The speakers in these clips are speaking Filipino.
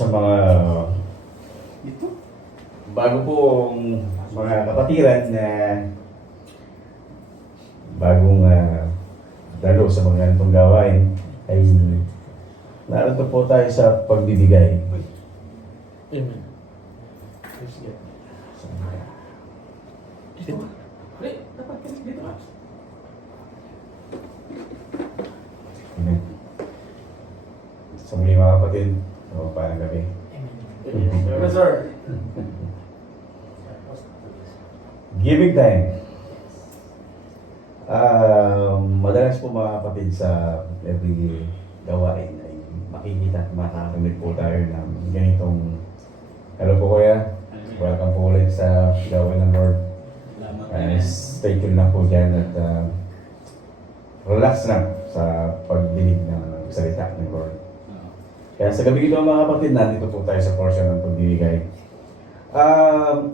sa mga Ito? bago pong mga kapatiran na bagong dalo sa mga ganitong gawain ay narito po tayo sa pagbibigay. Amen. Praise God. Dito. Wait, dapat ka dito ka. Amen. Sa muli mga kapatid, parang gabi. Amen, sir. Giving time. Madalas po mga kapatid sa every gawain ay makikita at makakamit po tayo ng ganitong hello po kuya, welcome po ulit sa gawain ng Lord. Stay tuned lang po dyan at relax lang sa pagdinig ng salita ng Lord. Kaya sa gabi ito mga kapatid, nandito po tayo sa portion ng pagbibigay.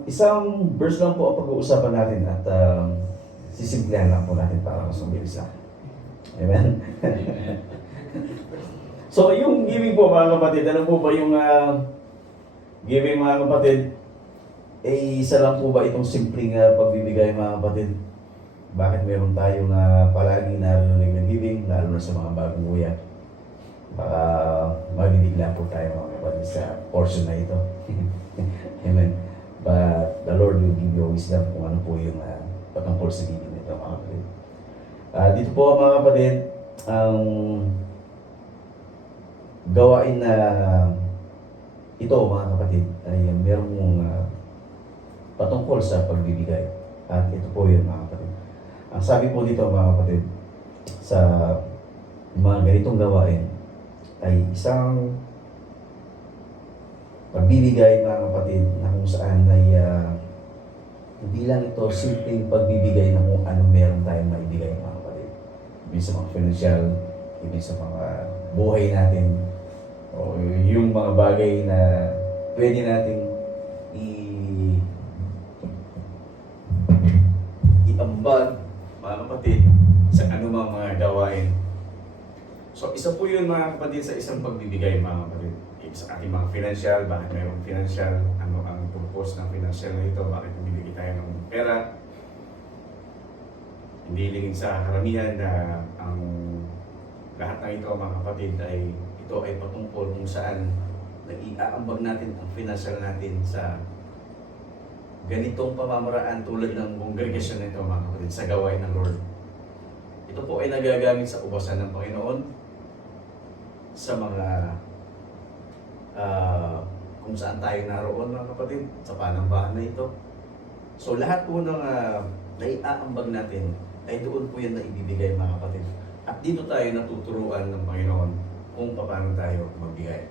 Isang verse lang po ang pag-uusapan natin at sisimplihan lang po natin para mas mabilis lang. Amen? So yung giving po mga kapatid, ano po ba yung giving mga kapatid? Isa lang po ba itong simpleng pagbibigay mga kapatid? Bakit meron tayong palaging narinig na giving, lalo na sa mga bagong kuya? Baka mabibigla po tayo mga kapatid sa portion na ito. Amen. But the Lord will give you wisdom kung ano po yung patungkol sa giving nito mga kapatid. Dito po mga kapatid, ang gawain na ito mga kapatid ay merong patungkol sa pagbibigay. At ito po yun mga kapatid. Ang sabi po dito mga kapatid, sa mga ganitong gawain ay isang pagbibigay mga kapatid na kung saan ay hindi lang ito simpleng pagbibigay na kung ano meron tayong maibigay mga kapatid. Ibig sa mga financial, ibig sa mga buhay natin, o yung mga bagay na pwede nating iambag mga kapatid sa anumang mga gawain. So isa po yun mga kapatid sa isang pagbibigay mga kapatid. Sa ating mga financial, bakit mayroong financial, ano ang purpose ng financial na ito, bakit bibigay tayo ng pera. Hindi lingid sa karamihan na ang lahat ng ito mga kapatid ay ito ay patungkol kung saan nag-iaambag natin ang financial natin sa ganitong pamamaraan tulad ng kongregasyon nito mga kapatid sa gawain ng Lord. Ito po ay nagagamit sa ubasan ng Panginoon sa mga kung saan tayo naroon mga kapatid, sa panambahan na ito. So lahat po ng naiaambag natin ay doon po yan na ibibigay mga kapatid. At dito tayo natuturuan ng Panginoon kung paano tayo magbigay.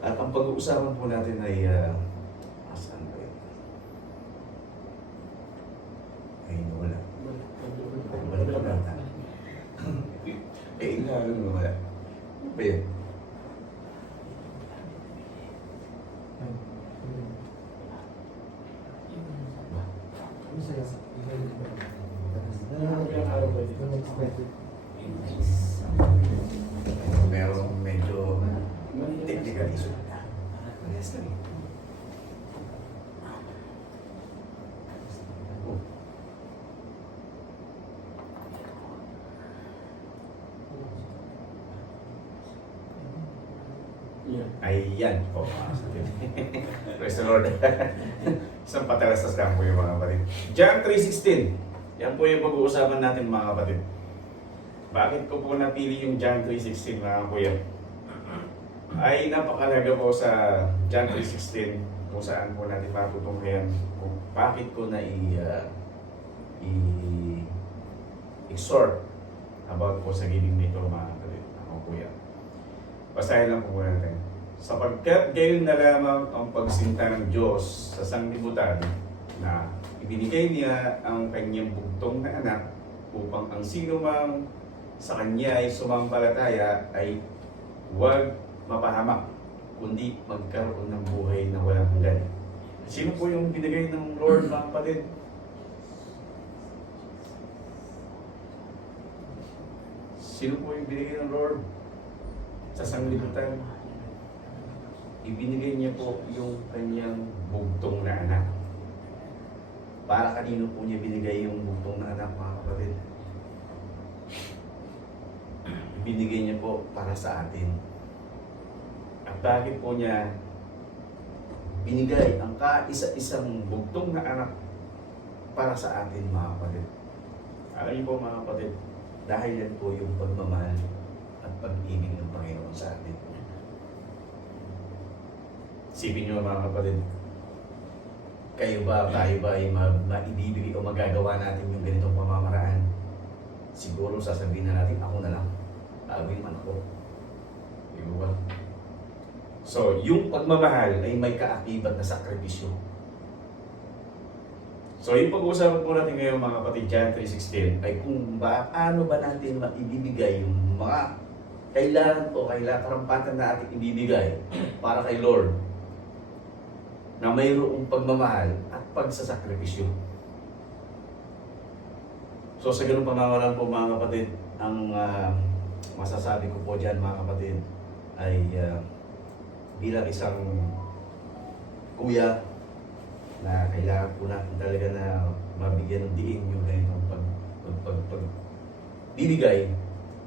At ang pag-uusapan po natin ay saan ba yun? Ay, wala. Wala pa gata. Lalo na wala. Ano ba yun? Merong medyo technical issue. Ayan po. Praise the Lord. Isang patalastas lang po yung mga kapatid. John 3:16. Yan po yung pag-uusapan natin mga kapatid. Bakit ko po napili yung John 3:16 mga kuya? Ay napakalaga po sa John 3:16 kung saan po natin matutunghayan kung bakit ko na i-exhort about po sa giving nito mga kapatid. Ako kuya. Basahin lang po muna natin. Sapagkat gayon na lamang ang pagsinta ng Diyos sa sanglibutan na ibinigay niya ang kanyang bugtong na anak upang ang sino mang sa kanya ay sumampalataya ay huwag mapahamak, kundi magkaroon ng buhay na walang hanggan. Sino po yung binigay ng Lord mga kapatid? Sino po yung binigay ng Lord sa sanglibutan? ibinigay niya po yung kanyang bugtong na anak. Para kanino po niya binigay yung bugtong na anak, mga kapatid? Ibinigay niya po para sa atin. At bakit po niya binigay ang kaisa-isang bugtong na anak para sa atin, mga kapatid? Alam niyo po, mga kapatid, dahil yan po yung pagmamahal at pag-ibig ng Panginoon sa atin. Isipin niyo, mga kapatid, tayo ba ay maibibigay o magagawa natin yung ganitong pamamaraan? Siguro sasabihin na natin, ako na lang. Gagawin man ako. Di ba? So, yung pagmamahal ay may kaakibat na sakripisyo. So, yung pag-uusapan po natin ngayon, mga kapatid, John 3:16, ay kung paano ba natin maibibigay yung mga kailangan o karampatan na ating ibibigay para kay Lord na mayroong pagmamahal at pagsasakripisyo. So sa ganung pamamaraan po, mga kapatid, ang masasabi ko po dyan, mga kapatid, ay bilang isang kuya na kailangan po natin talaga na mabigyan ng diin yung ganitong pagbibigay,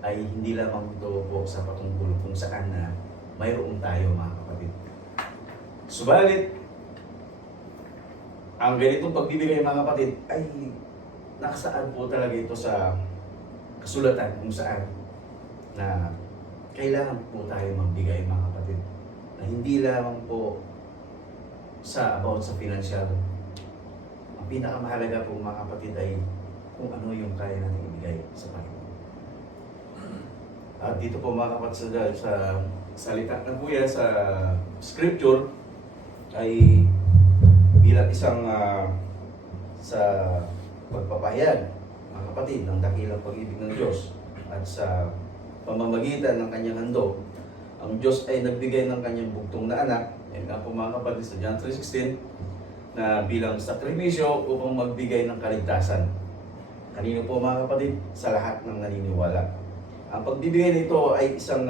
ay hindi lamang ito po sa patungkol kung saan na mayroong tayo, mga kapatid. Subalit, ang ganitong pagbibigay, mga kapatid, ay nakasaad po talaga ito sa kasulatan kung saan na kailangan po tayo magbigay, mga kapatid. Na hindi lamang po about sa financial. Ang pinakamahalaga po, mga kapatid, ay kung ano yung kaya natin ibigay sa Panginoon. At dito po, mga kapatid, sa salita ng Kuya, sa scripture, ay bilang isang sa pagpapahayag, mga kapatid, ng dakilang pag-ibig ng Diyos at sa pamamagitan ng kanyang handog, ang Diyos ay nagbigay ng kanyang bugtong na anak, yan nga po, mga kapatid, sa John 3:16, na bilang sakripisyo upang magbigay ng kaligtasan. Kanino po, mga kapatid? Sa lahat ng naniniwala. Ang pagbibigay nito ay isang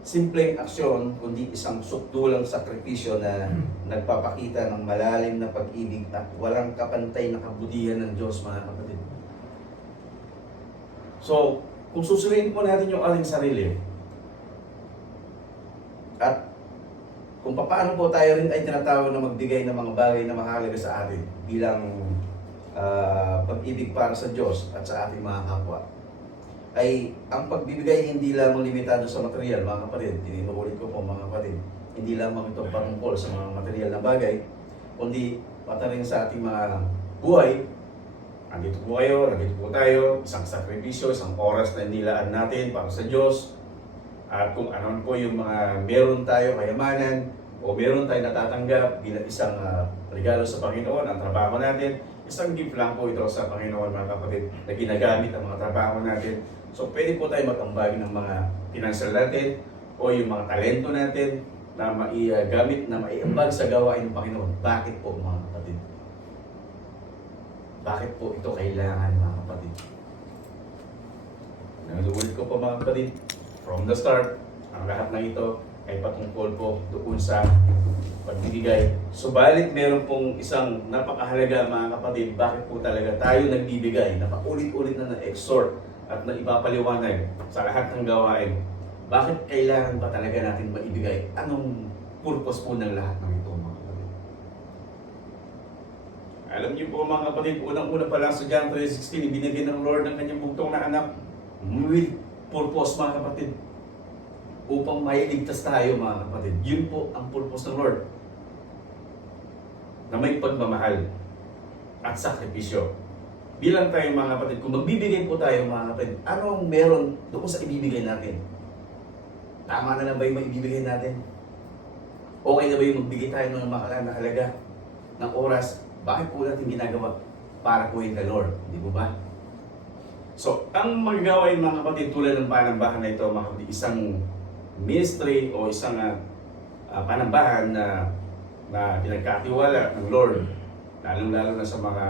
simpleng aksyon, kundi isang sukdulang sakripisyo na nagpapakita ng malalim na pag-ibig at walang kapantay na kabutihan ng Diyos, mga kapatid. So, kung susuriin po natin yung ating sarili, at kung paano po tayo rin ay tinatawag na magbigay ng mga bagay na mahalaga sa atin bilang pag-ibig para sa Diyos at sa ating mga kapwa, ay ang pagbibigay hindi lamang limitado sa material, mga kapatid. Tinuulit ko po, mga kapatid, hindi lamang ito patungkol sa mga material na bagay, kundi pati rin sa ating mga buhay. Andito po kayo, nandito po tayo, isang sakripisyo, isang oras na inilaan natin para sa Diyos. At kung ano po yung mga meron tayo kayamanan o meron tayo natatanggap bilang isang regalo sa Panginoon, ang trabaho natin, isang gift lang po ito sa Panginoon, mga kapatid, na ginagamit ang mga trabaho natin. So pwede po tayo mag-ambag ng mga financial natin o yung mga talento natin na maigamit, na maiambag sa gawain ng Panginoon. Bakit po, mga kapatid? Bakit po ito kailangan, mga kapatid? Nalulit ko po, mga kapatid, from the start, ang lahat ng ito ay patungkol po doon sa pagbibigay. Subalit meron pong isang napakahalaga, mga kapatid, bakit po talaga tayo nagbibigay, na paulit-ulit na na-exhort at na ipapaliwanag sa lahat ng gawain. Bakit kailangan ba talaga natin maibigay? Anong purpose po ng lahat ng ito, mga kapatid? Alam niyo po, mga kapatid, unang-una pa lang sa John 3:16, ibinigay ng Lord ng kanyang bugtong na anak with purpose, mga kapatid, upang mailigtas tayo, mga kapatid. Yun po ang purpose ng Lord, na may pagmamahal at sakripisyo. Bilang tayo, mga kapatid, kung magbibigay po tayo, mga kapatid, anong meron doon sa ibibigay natin? Tama na lang ba yung maibibigay natin? Okay na ba yung magbigay tayo ng makalaan na halaga ng oras? Bakit po natin ginagawa? Para po yung kay Lord, di po ba? So, ang magagawa yung, mga kapatid, tulad ng panambahan na ito, mga kapatid, isang ministry o isang panambahan na pinagkatiwala ng Lord, lalong-lalo na sa mga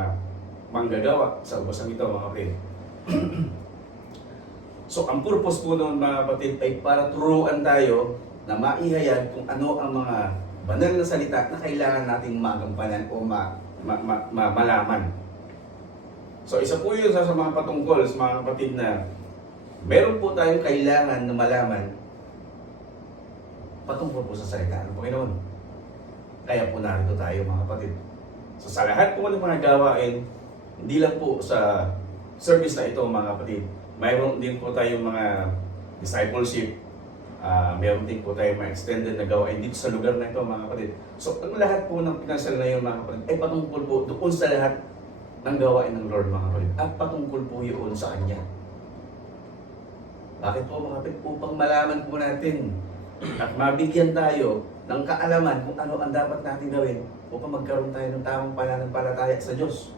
manggagawa sa ubasang ito, mga kapatid. So, ang purpose po noon, mga kapatid, ay para turuan tayo na maihayag kung ano ang mga banal na salita na kailangan nating magampanan o malaman. So isa po yun sa mga patungkol sa mga kapatid na meron po tayong kailangan na malaman patungkol po sa salita ng Panginoon. Kaya po narito tayo mga kapatid. So sa lahat po ng mga gawain, hindi lang po sa service na ito mga kapatid, mayroon din po tayong mga discipleship, mayroon din po tayong mga extended na gawain dito sa lugar na ito mga kapatid. So ang lahat po ng pinasal na yun mga kapatid ay patungkol po doon sa lahat ng gawain ng Lord mga kapatid at patungkol po yun sa Kanya. Bakit po mga kapatid? Upang malaman po natin at mabigyan tayo ng kaalaman kung ano ang dapat natin gawin upang magkaroon tayo ng tamang pananampalataya sa Diyos.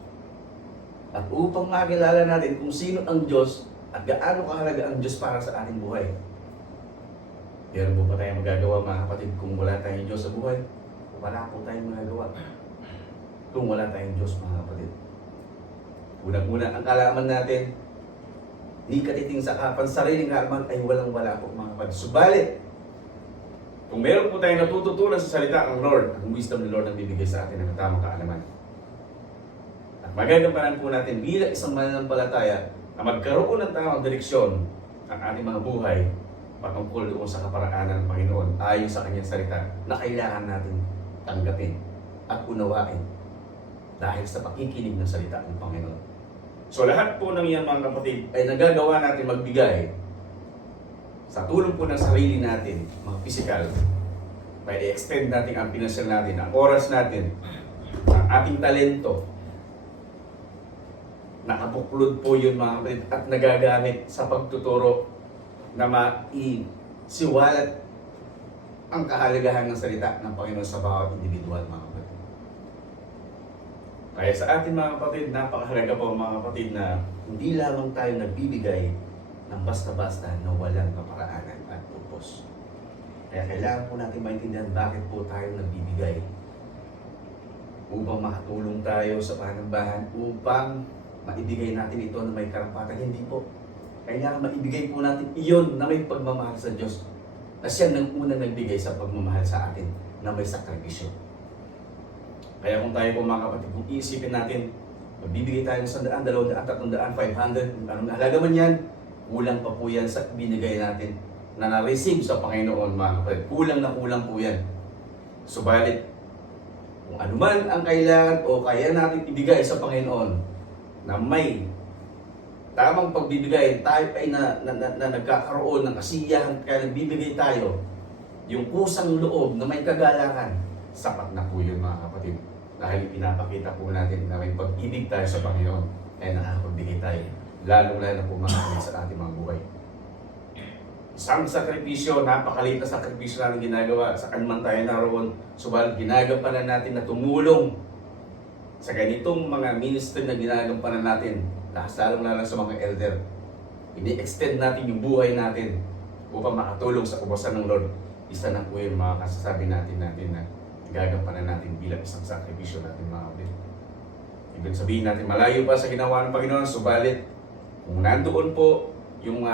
At upang makilala natin kung sino ang Diyos at gaano kahalaga ang Diyos para sa ating buhay. Meron po pa tayong magagawa mga kapatid kung wala tayong Diyos sa buhay? Wala po tayong magagawa kung wala tayong Diyos mga kapatid. Unang-una, ang kaalaman natin, di katiting sa sariling kaalaman ay walang-wala po mga kapatid. Subalit, kung meron po tayong natututunan sa salita ng Lord, ang wisdom ng Lord ang bibigay sa atin ng tamang kaalaman. At magagampanan po natin bilang isang mananampalataya na magkaroon ng tamang direksyon ang ating mga buhay patungkol doon sa kaparaanan ng Panginoon ayon sa Kanyang salita na kailangan natin tanggapin at unawain dahil sa pakikinig ng salita ng Panginoon. So lahat po ng iyan mga kapatid ay nagagawa natin magbigay sa tulong po ng sarili natin, mga physical, para i-extend natin ang pinansyal natin, ang oras natin, ang ating talento. Nakabuklod po yun mga kapatid at nagagamit sa pagtuturo na maisiwalat ang kahalagahan ng salita ng Panginoon sa bawat individual mga kapatid. Kaya sa atin mga kapatid, napakahalaga po mga kapatid na hindi lamang tayo nagbibigay ng basta-basta na walang kaparaanan at purpose. Kaya kailangan po natin maintindihan bakit po tayo nagbibigay. Upang makatulong tayo sa panambahan, upang maibigay natin ito na may karampatan. Hindi po. Kailangan maibigay po natin iyon na may pagmamahal sa Diyos. Na siya nang unang nagbigay sa pagmamahal sa atin na may sakripisyo. Kaya kung tayo po mga kapatid, kung iisipin natin, magbibigay tayo ng 100, 200, 300, 500, kung anong halaga man yan, kulang pa po yan sa binigay natin na na-receive sa Panginoon mga kapatid. Kulang na kulang po yan. Subalit, kung ano man ang kailangan o kaya natin ibigay sa Panginoon na may tamang pagbibigay, tayo ay na nagkakaroon ng kasiyahan kaya nagbibigay tayo, yung kusang loob na may kagalakan, sapat na po yun mga kapatid. Dahil pinapakita po natin na may pag-ibig tayo sa Panginoon kaya nakakapagbigay tayo. Lalong-lalo po mga sa ating mga buhay. Isang sakripisyo, napakaliit na sakripisyo natin ginagawa sa kanman tayo naroon. Subalit ginagampanan natin na tumulong sa ganitong mga ministry na ginagampanan natin, lalong-lalo sa mga elder. Ini-extend natin yung buhay natin upang makatulong sa kubosan ng Lord. Isa na po yung mga kasasabi natin na gagampanan natin bilang isang sakripisyo natin mga kapatid. Ibig sabihin natin, malayo pa sa ginawa ng Panginoon, subalit kung nandoon po yung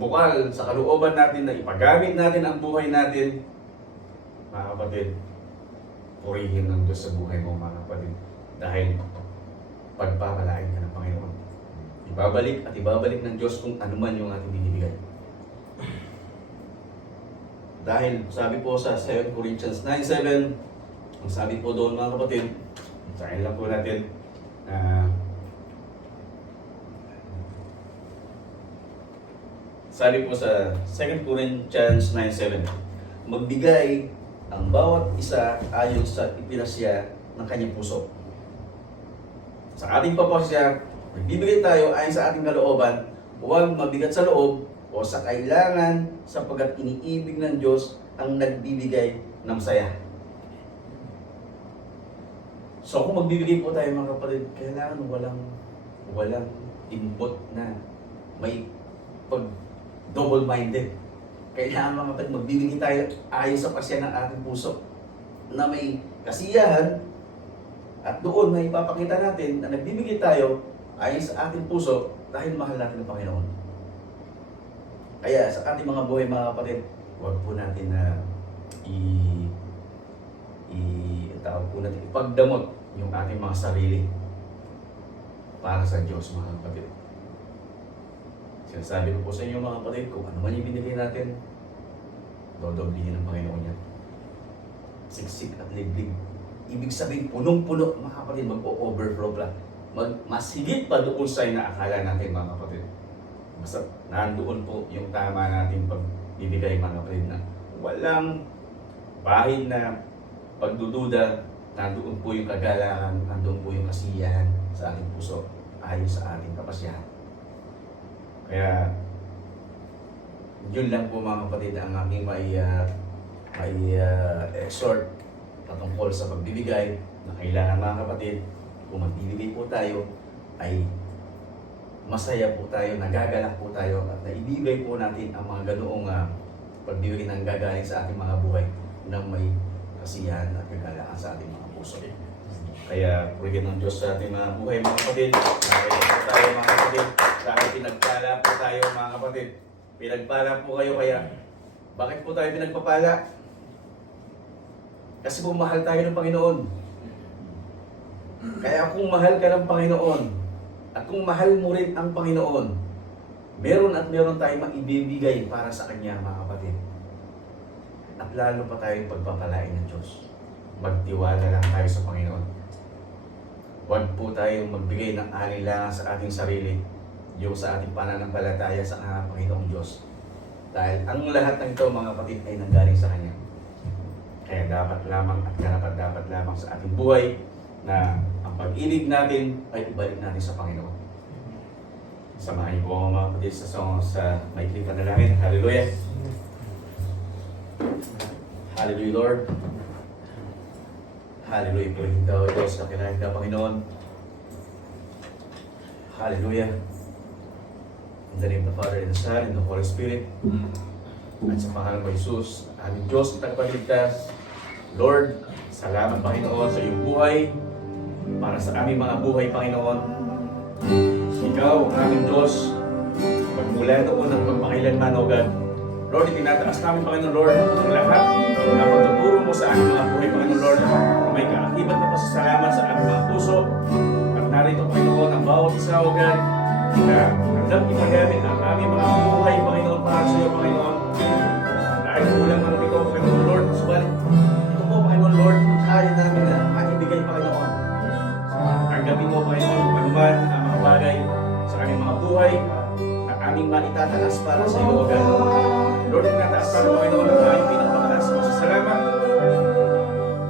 bukal sa kalooban natin na ipagamit natin ang buhay natin, mga kapatid, purihin ng Diyos sa buhay mo mga kapatid. Dahil pagpapalain ka ng Panginoon. Ibabalik at ibabalik ng Diyos kung ano man yung ating binibigay. Dahil sabi po sa 2 Corinthians 9:7, ang sabi po doon mga kapatid, sakin lang po natin, sabi po sa 2 Corinthians 9:7, magbigay ang bawat isa ayon sa ipinasya ng kanyang puso. Sa ating papasya, magbibigay tayo ayon sa ating kalooban, huwag mabigat sa loob o sa kailangan sapagkat iniibig ng Diyos ang nagbibigay ng saya. So kung magbibigay po tayo mga kapatid, kailangan walang input na may double-minded. Kailangan mga kapatid, magbibigay tayo ayon sa pasya ng ating puso na may kasiyahan at doon may ipapakita natin na nagbibigay tayo ayon sa ating puso dahil mahal natin ang Panginoon. Kaya sa ating mga buhay mga kapatid, Huwag po natin na tawag po natin, ipagdamot yung ating mga sarili para sa Diyos, mga kapatid. Sinasabi ko po sa inyo, mga kapatid, kung ano man yung binigay natin, dodoblihin ng Panginoon yan. Siksik at liglig. Ibig sabihin, punong-puno, mga kapatid, mag-overflow pa. Mas higit pa doon sa inaakala natin, mga kapatid. Basta nandoon po yung tama nating pagbibigay, mga kapatid, na walang bahid na pagdududa, nandoon po yung kagalakan, nandoon po yung kasiyahan sa ating puso, ayon sa ating kapasyahan. Kaya, yun lang po, mga kapatid, ang aking may exhort patungkol sa pagbibigay na kailangan, mga kapatid, kung magbibigay po tayo ay masaya po tayo, nagagalak po tayo at naibigay po natin ang mga ganoong pagbibigay ng gagaling sa ating mga buhay ng may kasiyahan at kagalakan sa ating mga puso. Kaya purihin ng Diyos sa ating mga buhay, mga kapatid. Nakaya po tayo, mga kapatid. Dahil pinagpala po tayo, mga kapatid. Pinagpala po kayo, kaya bakit po tayo pinagpapala? Kasi po mahal tayo ng Panginoon. Kaya kung mahal ka ng Panginoon, at kung mahal mo rin ang Panginoon, meron tayong maibibigay para sa Kanya, mga kapatid. At lalo pa tayong pagpapalain ng Diyos. Magtiwala lang tayo sa Panginoon. Huwag po tayong magbigay ng alinlangan sa ating sarili, yung sa ating pananampalataya sa Panginoong Diyos. Dahil ang lahat ng ito, mga kapatid, ay nanggaling sa Kanya. Kaya dapat lamang at dapat lamang sa ating buhay na ang pag-ibig natin ay ibalik natin sa Panginoon. Samahin po ako, mga kapatid, sa maikling panalangin. Hallelujah! Hallelujah, Lord. Hallelujah po rin daw, Diyos, kakilahit ka, Panginoon. Hallelujah. In the name of the Father, and the Son, and the Holy Spirit. At sa pangalan mo, Jesus, aming Diyos, tagapagligtas. Lord, salamat, Panginoon, sa iyong buhay. Para sa aming mga buhay, Panginoon. Ikaw, ang aming Diyos, magmula noon ang pagpakailanman, O God. Lord, itinataas namin, Panginoon, Lord, ang lahat na pagtuturo mo sa aming mga buhay, Panginoon, Lord. May kaakibat na pasasalamat sa aming mga puso. At narito, Panginoon, ang bawat isa, O God, na hanggang ipagamit ang aming mga buhay, Panginoon, para sa iyo, Panginoon. Dahil kulang man ito, Panginoon, Lord. Subalit, ito po, Panginoon, Lord, ang kaya namin na maibigay, Panginoon. Tanggapin mo, Panginoon, kung ano man ang mga bagay sa aming mga buhay na aming maitataas para sa iyo, O God. Lord, itinataas namin, Panginoon, ang aming pinakapakalas sa salamat.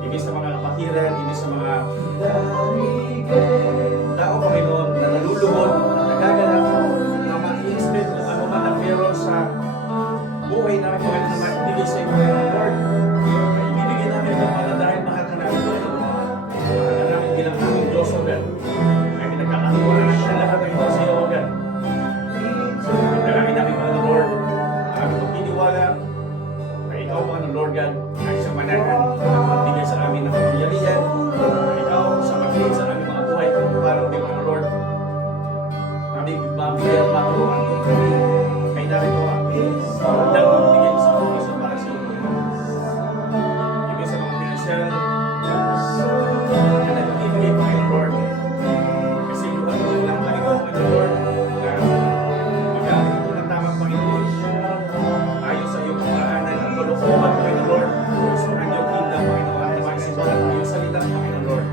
Ibig sa mga kapatiran, ibig sa mga tao, Panginoon, na nalulugod at nagagalak na ma-i-expect kung ano man ang meron sa buhay namin, Panginoon, na maibigay sa iyo, Panginoon, Lord. Ibibigay namin ito, Panginoon, dahil mahal ka namin, Panginoon. Mahal ka namin bilang aming Diyos, O God. Kaya pinagkakatuwa na siya lahat ng ito sa iyo, O God. Dalangin namin, Panginoon, Lord, ang aming pagtitiwala na ikaw, Panginoon, Lord God, ay sa manahan na magbigay sa amin ng kapangyarihan, na ikaw sa magbigay sa aming mga buhay kung parang di, Panginoon, Lord. Aming mabigay at maturuan kung kami kay narito ang magandang magbigay sa buhay sa para sa iyo, Panginoon. Ibig sa mga financial na nagbibigay, Panginoon, Lord. Kasi yung ano lang, Panginoon, Lord, na magamit ito ng tamang Panginoon ayon sa iyong pangaranan ng kalooban, Panginoon, Lord. Gustuhan yung kingdom, Panginoon, at naman sa iyong salita, Panginoon, Lord.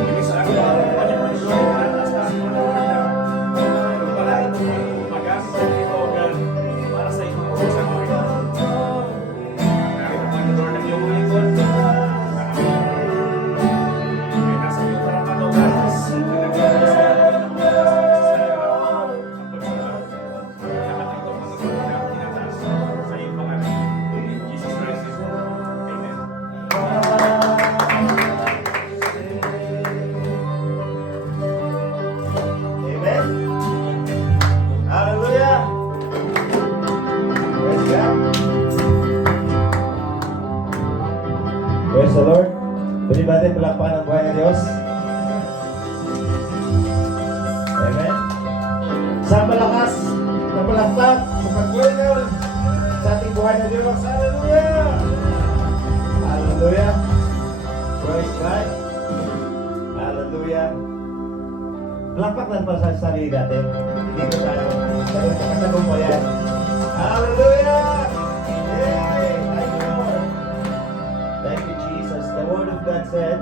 Ibig sa akin, Panginoon, Lord, nataas namin, Panginoon, Lord, na pagpalain mo, Panginoon, magamit sa ito, God, para sa iyong mga usasan, Panginoon. Narito, Panginoon, Lord, ang iyong lingkod, ay nasa iyong harapan, O God, na nagbibigay sa iyo, Amen. Hallelujah. Praise God. Praise the Lord. Pwede ba natin palakpakan ang buhay ng Diyos? Amen. Sa malakas na palakpak, sa pag-welcome sa ating buhay na Diyos. Hallelujah! Hallelujah! Praise God! Hallelujah! Palakpak lang para sa sarili natin. Hindi ko tayo. Pagkatagong po yan. Hallelujah! Yay! Thank you, Lord. Thank you, Jesus. The Word of God said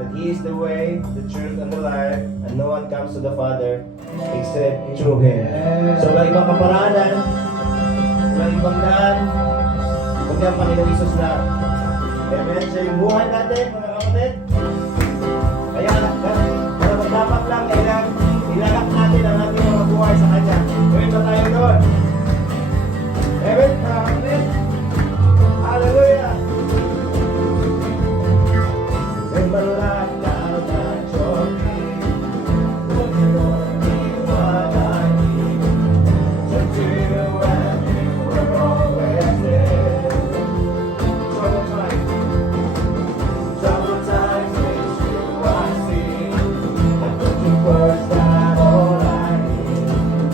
that He is the way, the truth, and the life, and no one comes to the Father except through Him. So, walang ibang kaparaanan, walang ibang daan, kundi ang Panginoong Isus na. Amen. Siya yung buhay natin, mga kapatid. Kaya, dapat lang ilagak natin ang ating mga buhay sa Kanya. Gawin ba tayo doon? Amen. Amen. Hallelujah. Membalat na choki, Panginoon iwanagi, sa tinuwan we're always there. Trouble times makes you I see. I put you first, I'm all I need.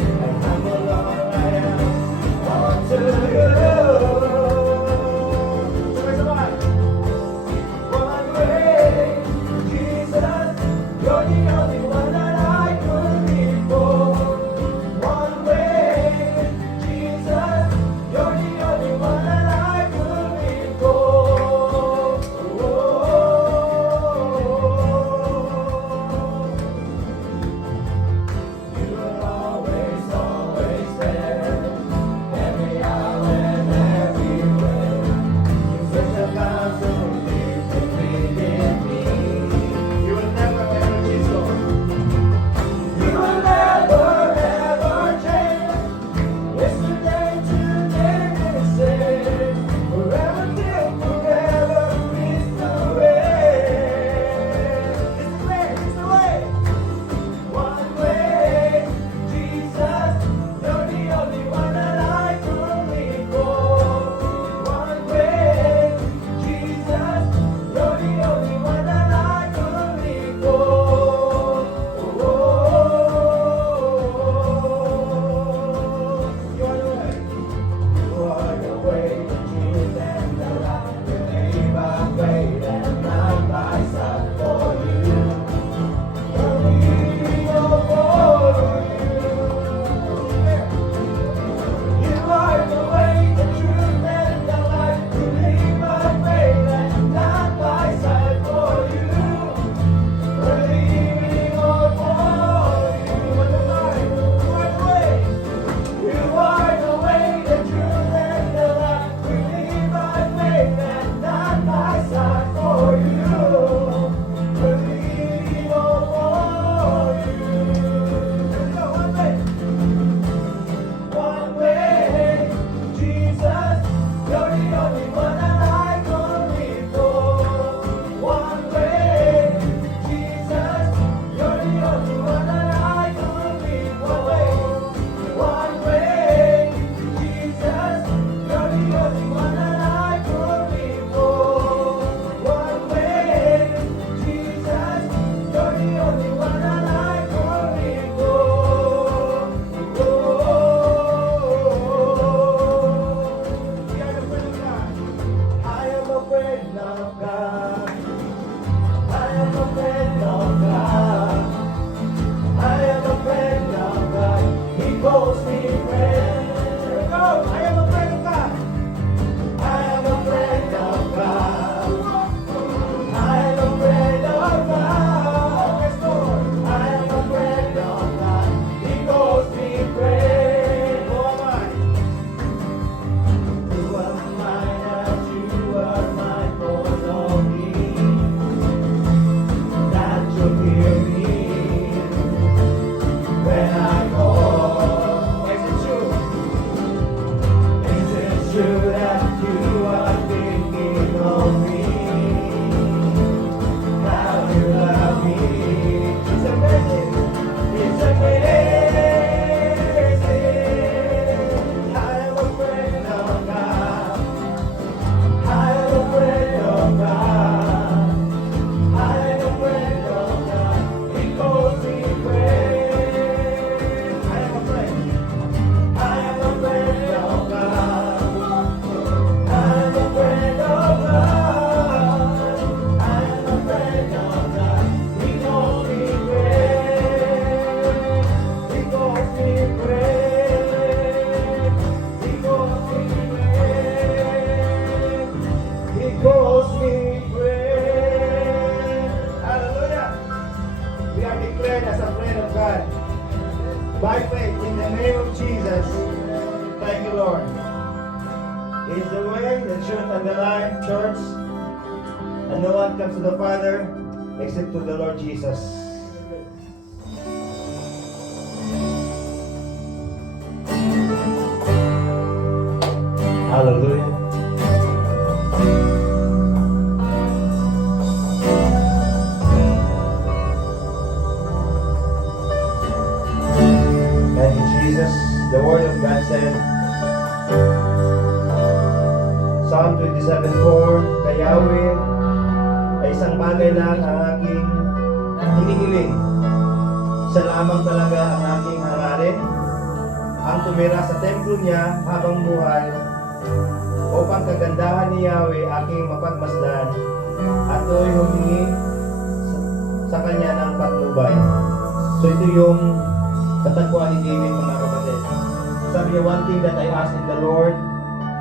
truth, and the life, church. And no one comes to the Father except to the Lord Jesus. Hallelujah. Thank you, Jesus. The Word of God said, Psalm 27:4, kay Yahweh ay isang bagay lang ang aking hinihiling. Siya lamang talaga ang aking hangarin, ang tumira sa templo niya habang buhay, upang kagandahan ni Yahweh aking mapagmasdan, at ako'y humingi sa kanya ng patnubay. So ito yung katagpuan ni David, mga kapatid. Sabi niya, one thing that I ask in the Lord,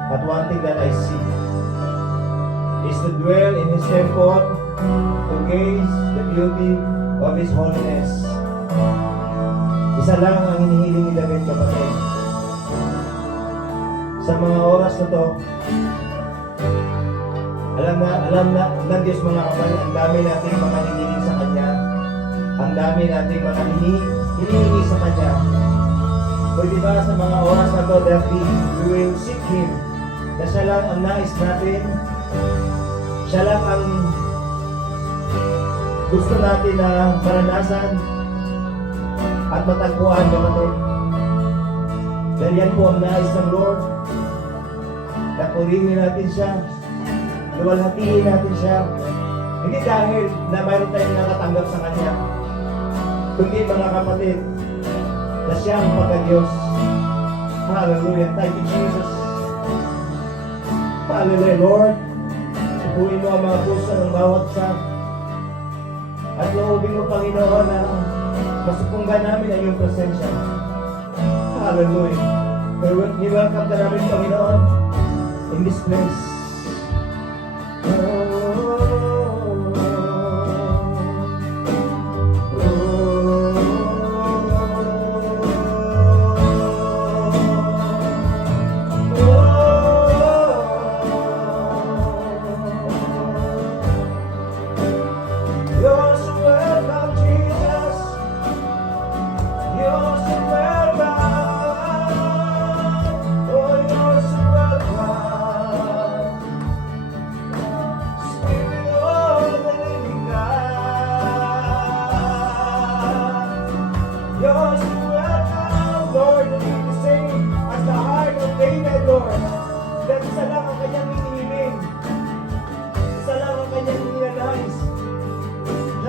at one thing that I seek, is to dwell in His temple, to gaze the beauty of His holiness. Isa lang ang hinihiling ni David, kapatid. Sa mga oras na to, alam na ng Diyos, mga kapatid, ang dami nating mga hinihiling sa Kanya. Ang dami nating mga hinihingi sa Kanya. Pwede ba sa mga oras na to that we will seek Him, na siya lang ang nais natin, siya lang ang gusto natin na maranasan at matagpuan, kapatid. Dahil yan po ang nais ng Lord, na purihin natin siya, luwalhatiin natin siya, hindi dahil na mayroon tayong nakatanggap sa Kanya, kundi, mga kapatid, na siya ang pagka-Diyos. Hallelujah. Thank you, Jesus. Hallelujah, Lord. Supuin mo ang mga puso ng bawat isa. At loobin mo, Panginoon, na masupunggan namin ang iyong presensya. Hallelujah. Ni-welcome ka namin, Panginoon, in this place.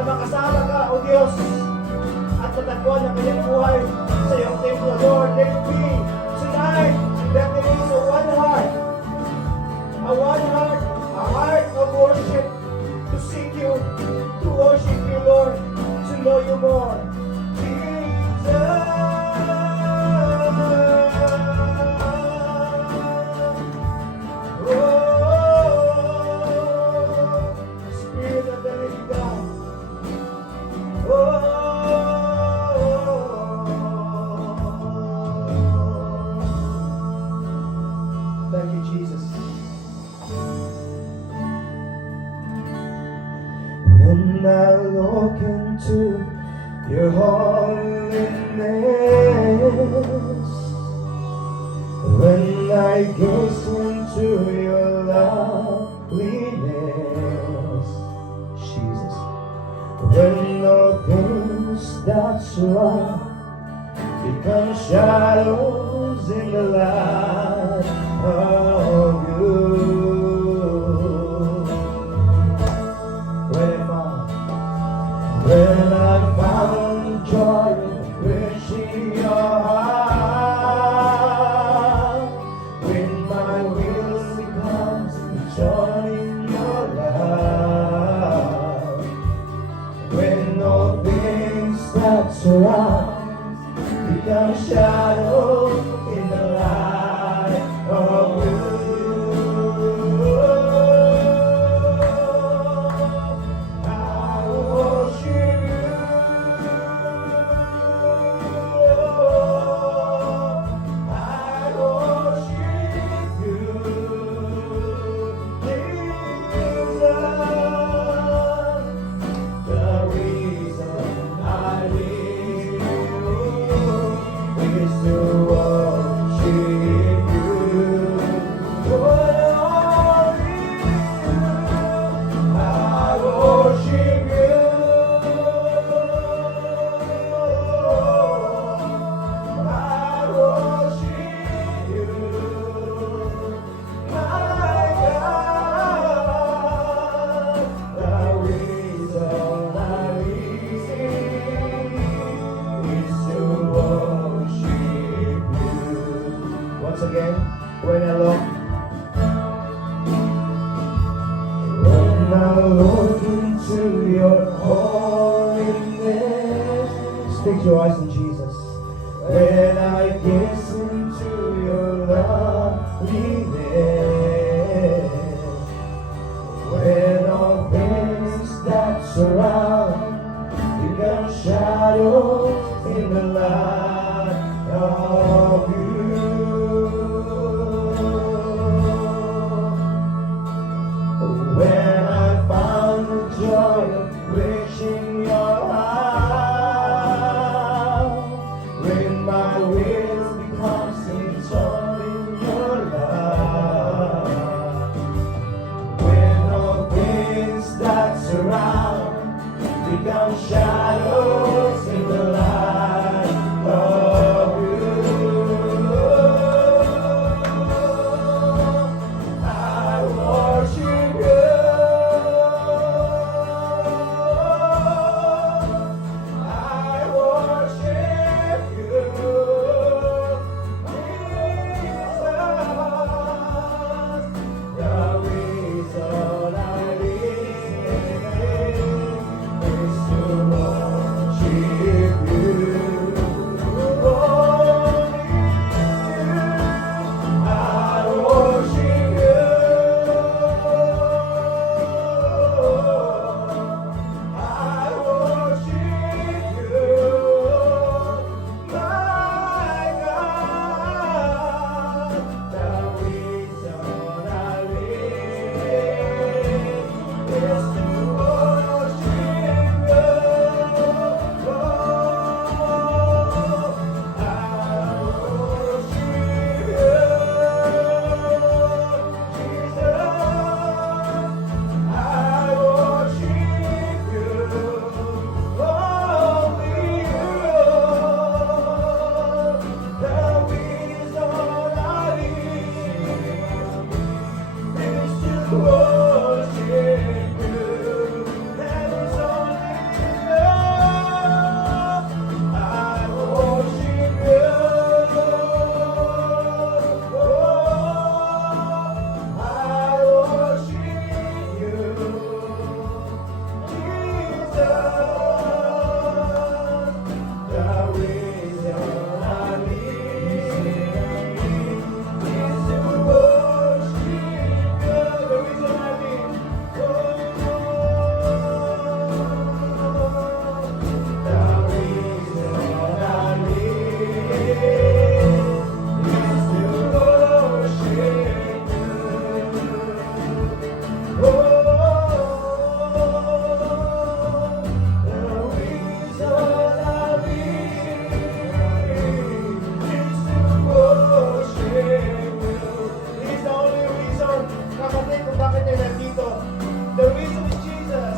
Makasama ka, O Diyos, at matagpuan ang kanyang buhay sa iyong templo, Lord. Let it be tonight that there is a heart of worship, to seek you, to worship you, Lord, to know you more. Spirit of the living God. Thank you, Jesus. When I look into your holiness, when I gaze into your loveliness, Jesus, when all things that surround become shadows in the light of you. When I found joy reaching your heart, when my will becomes joy in your love, when all things that surround become shadows in the light once again. When I look. When I look into your holiness. Speak your eyes in Jesus. When I gaze into your loveliness. When all things that surround become shadows in the light of you. When I found the joy of reaching your arms, when my will becomes enthroned in your love, when all things that surround become shadows in the light of you. I worship you. I worship you. Jesus, the reason I live is to worship you. I worship you. I worship you, my God. The reason I live is to worship you. I worship you, Jesus. I worship you, only you. The reason I live is to worship you. There is only you. I worship you. I worship you, Jesus. The reason I live is to worship you. The reason I live. The reason I live is to worship you. Oh, the reason I live is to worship you. He's the only reason, kapatid, kung bakit tayo nandito. The reason is Jesus.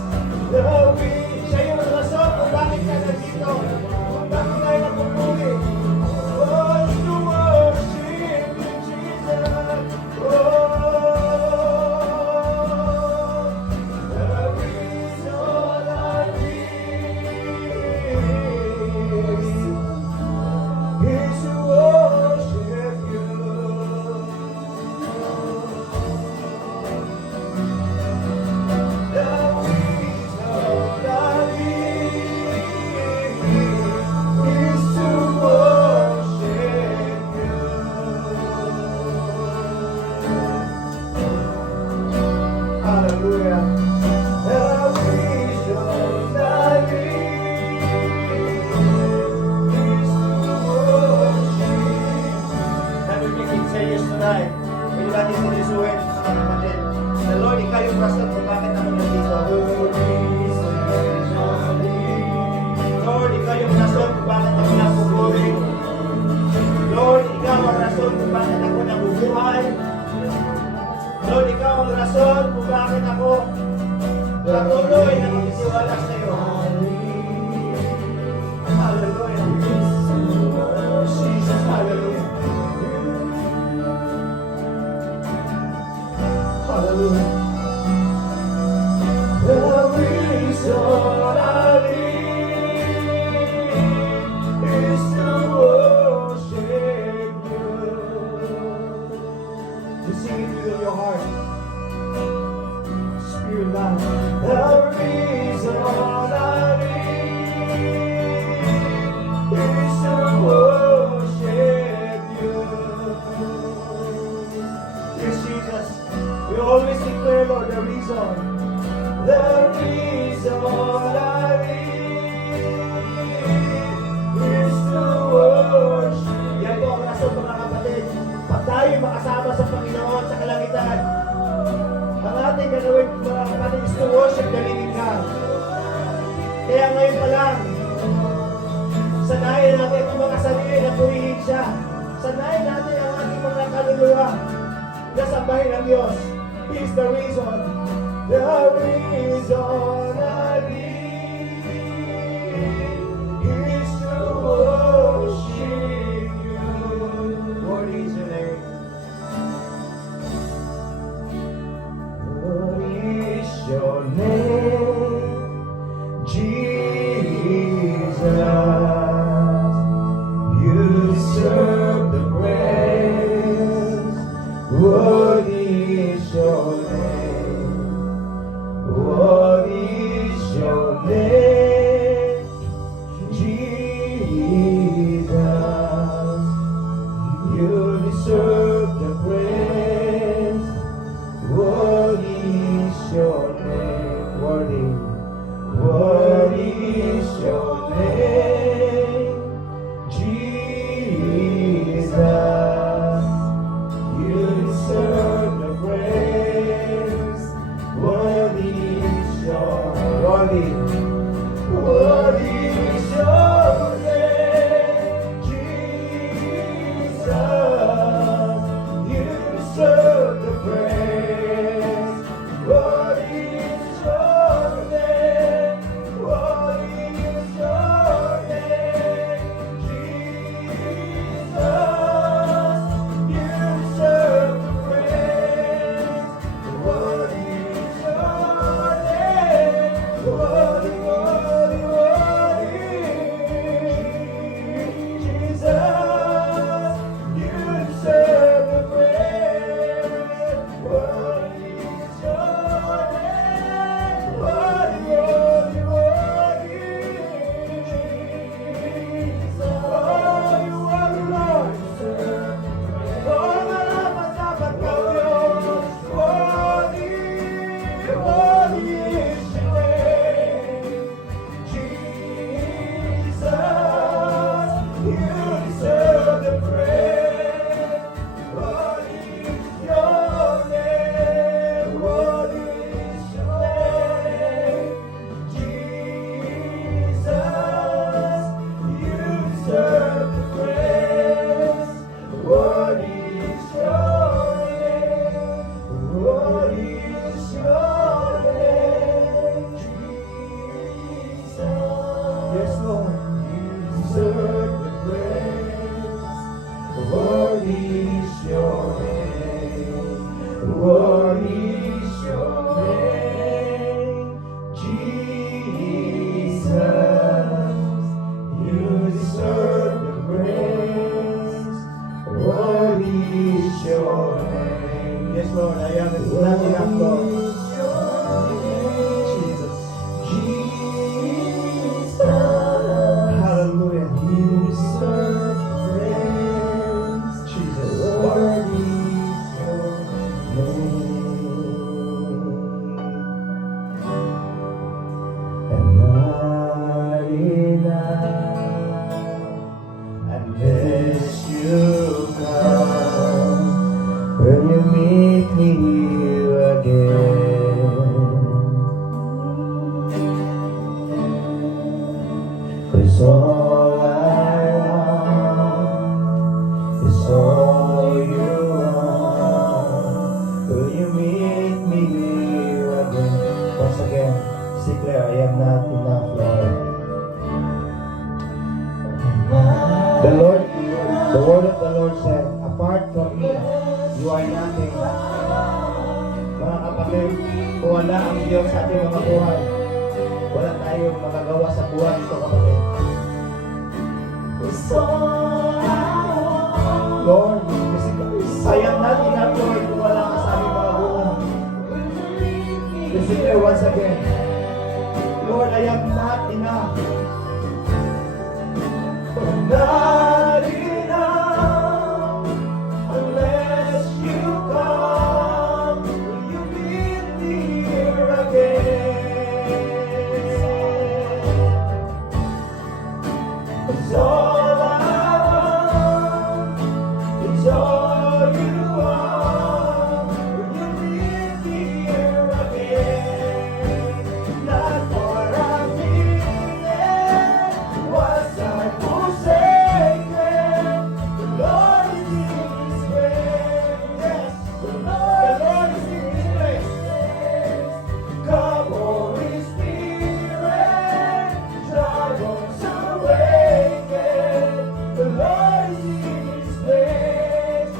Siya yung rason kung bakit tayo nandito. Kung bakit tayo napupuli. Oh, it's to worship you, Jesus. Oh, the reason I live is to worship you. The reason I Patuloy na magtitiwala sa iyo. Hallelujah. Jesus, hallelujah. Hallelujah. The reason I live is to worship you. your heart. Spirit God. The reason I live is to worship you. Yes, Jesus. We always declare, Lord, the reason. The reason I live is to worship. Yan po ang rason, mga kapatid. Pag tayo makasama sa Panginoon sa kalangitan, ang ating gagawin, mga kapatid, is to worship the living God. Kaya ngayon pa lang, sanayin natin itong mga sarili na purihin siya. Sanayin natin ang ating mga kaluluwa na sambahin ng Diyos. He is the reason. The reason I live is to worship you. What is your name? What is your name? Jesus. You deserve the praise. What is your name? What is your name? Jesus. You deserve the praise. What is your name? What is your name? Jesus. You deserve the praise. What is your what is your name? Jesus. You deserve the praise. What is your name? What is your name? Jesus. You deserve the praise. What is your name? What is Jesus? You deserve the praise. What is your name? What is Jesus? Oh, you are the Lord. Oh, malaman dapat ka Diyos. What is your name? Jesus, you deserve the praise. What is your name? What is your name? Jesus, you deserve the praise. What is your name? What is your name? Jesus. Yes, Lord. You deserve the praise. What is your name? What is your name? Jesus. You deserve the praise. What is your name? Yes, Lord. I am nothing else, Lord. Jesus. Jesus. Hallelujah. You deserve praise. Jesus. What is your name? And not enough unless you come. Will you meet me here again? Cause all I want is all you want. Will you meet me here again? Once again, declare, I am not enough, Lord. The word of the Lord said, apart from me, you are nothing. Mga kapatid, kung wala ang Diyos sa ating mga buhay, wala tayong magagawa sa buhay ito, kapatid. Lord, I am not enough, Lord, kung wala ka sa aming mga declare once again, Lord, I am not enough. I'm not enough unless you come. Will you meet me here again? 'Cause all I want is all you want. Will you meet me here again? Not for a minute was I forsaken. The Lord is in His place. Yes, the Lord is in His place. Come, Holy Spirit, drive us awaken. The Lord is in His place.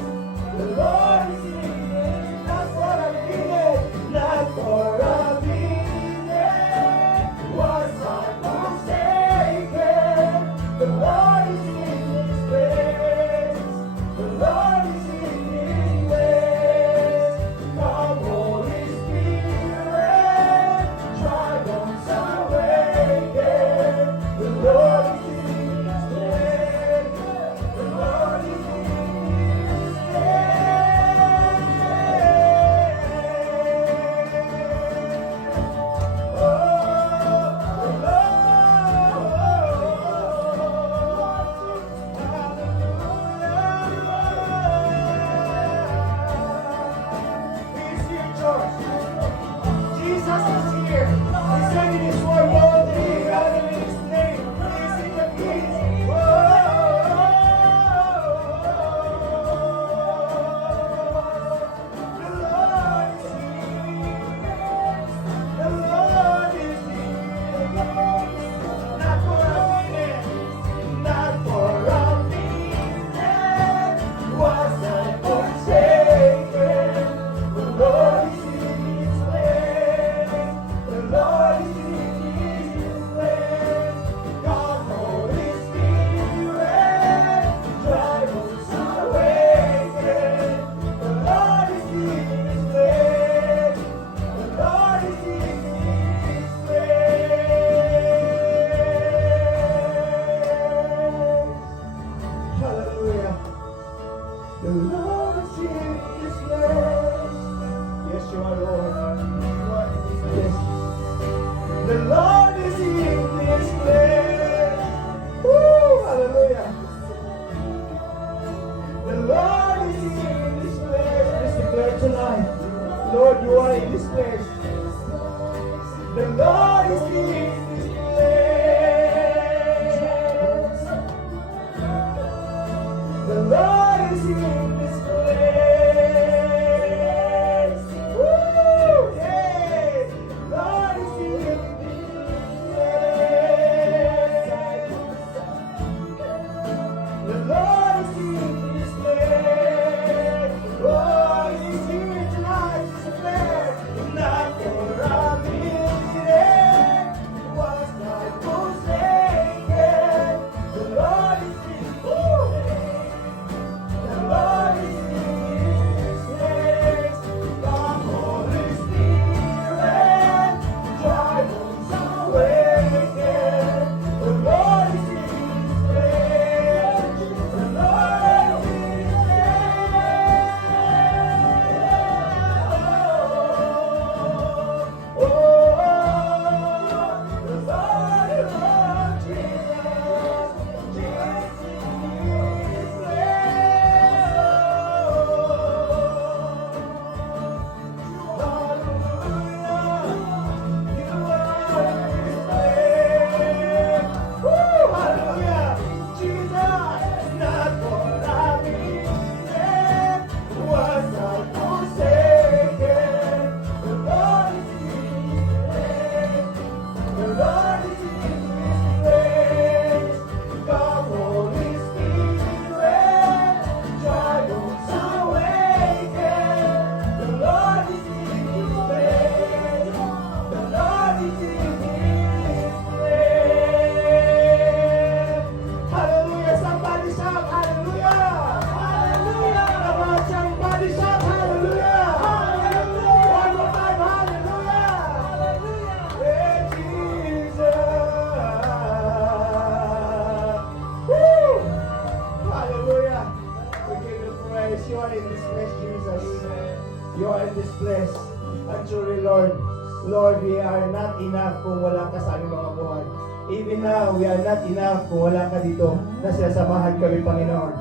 The Lord is in His place. Not for a minute, not for a minute was I forsaken. The Lord is in His place. The Lord is in His place. Come, Holy Spirit, drive us awaken. The Lord is in His place. The Lord is in His Jesus is here. He's sending His word boldly out in His name. He's in the peace. The Lord is here. The Lord is here. Not for a minute, not for a minute was I forsaken. The Lord is in His place. The Lord is in His place. Come, Holy Spirit, drive us awaken. The Lord is in His place. The Lord is in His place. Hallelujah. The Lord is in His place. Yes, you are, Lord. Yes. The Lord is in His place. Woo! Hallelujah. The Lord is in this place. Let's declare tonight, Lord, you are in this place. The Lord is in this place. The Lord is in this place. Woo! Yeah. The Lord is in this place. The Lord is in this place. Oh, He's here tonight to declare, not for a minute place. You are in this place, Jesus. You are in this place. And truly, Lord, we are not enough kung wala ka sa aming mga buhay. Even now, we are not enough kung wala ka dito na sinasamahan kami, Panginoon.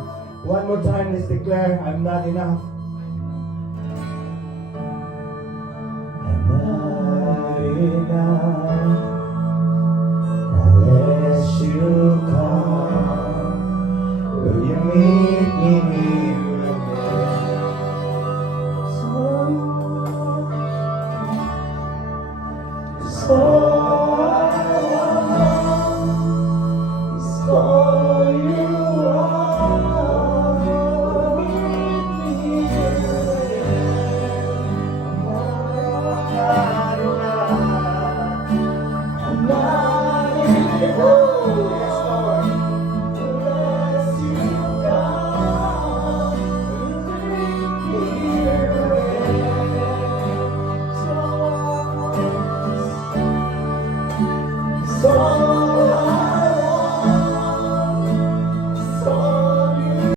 One more time, let's declare, I'm not enough. I'm not enough unless you come. Will you meet me here again? So I want is all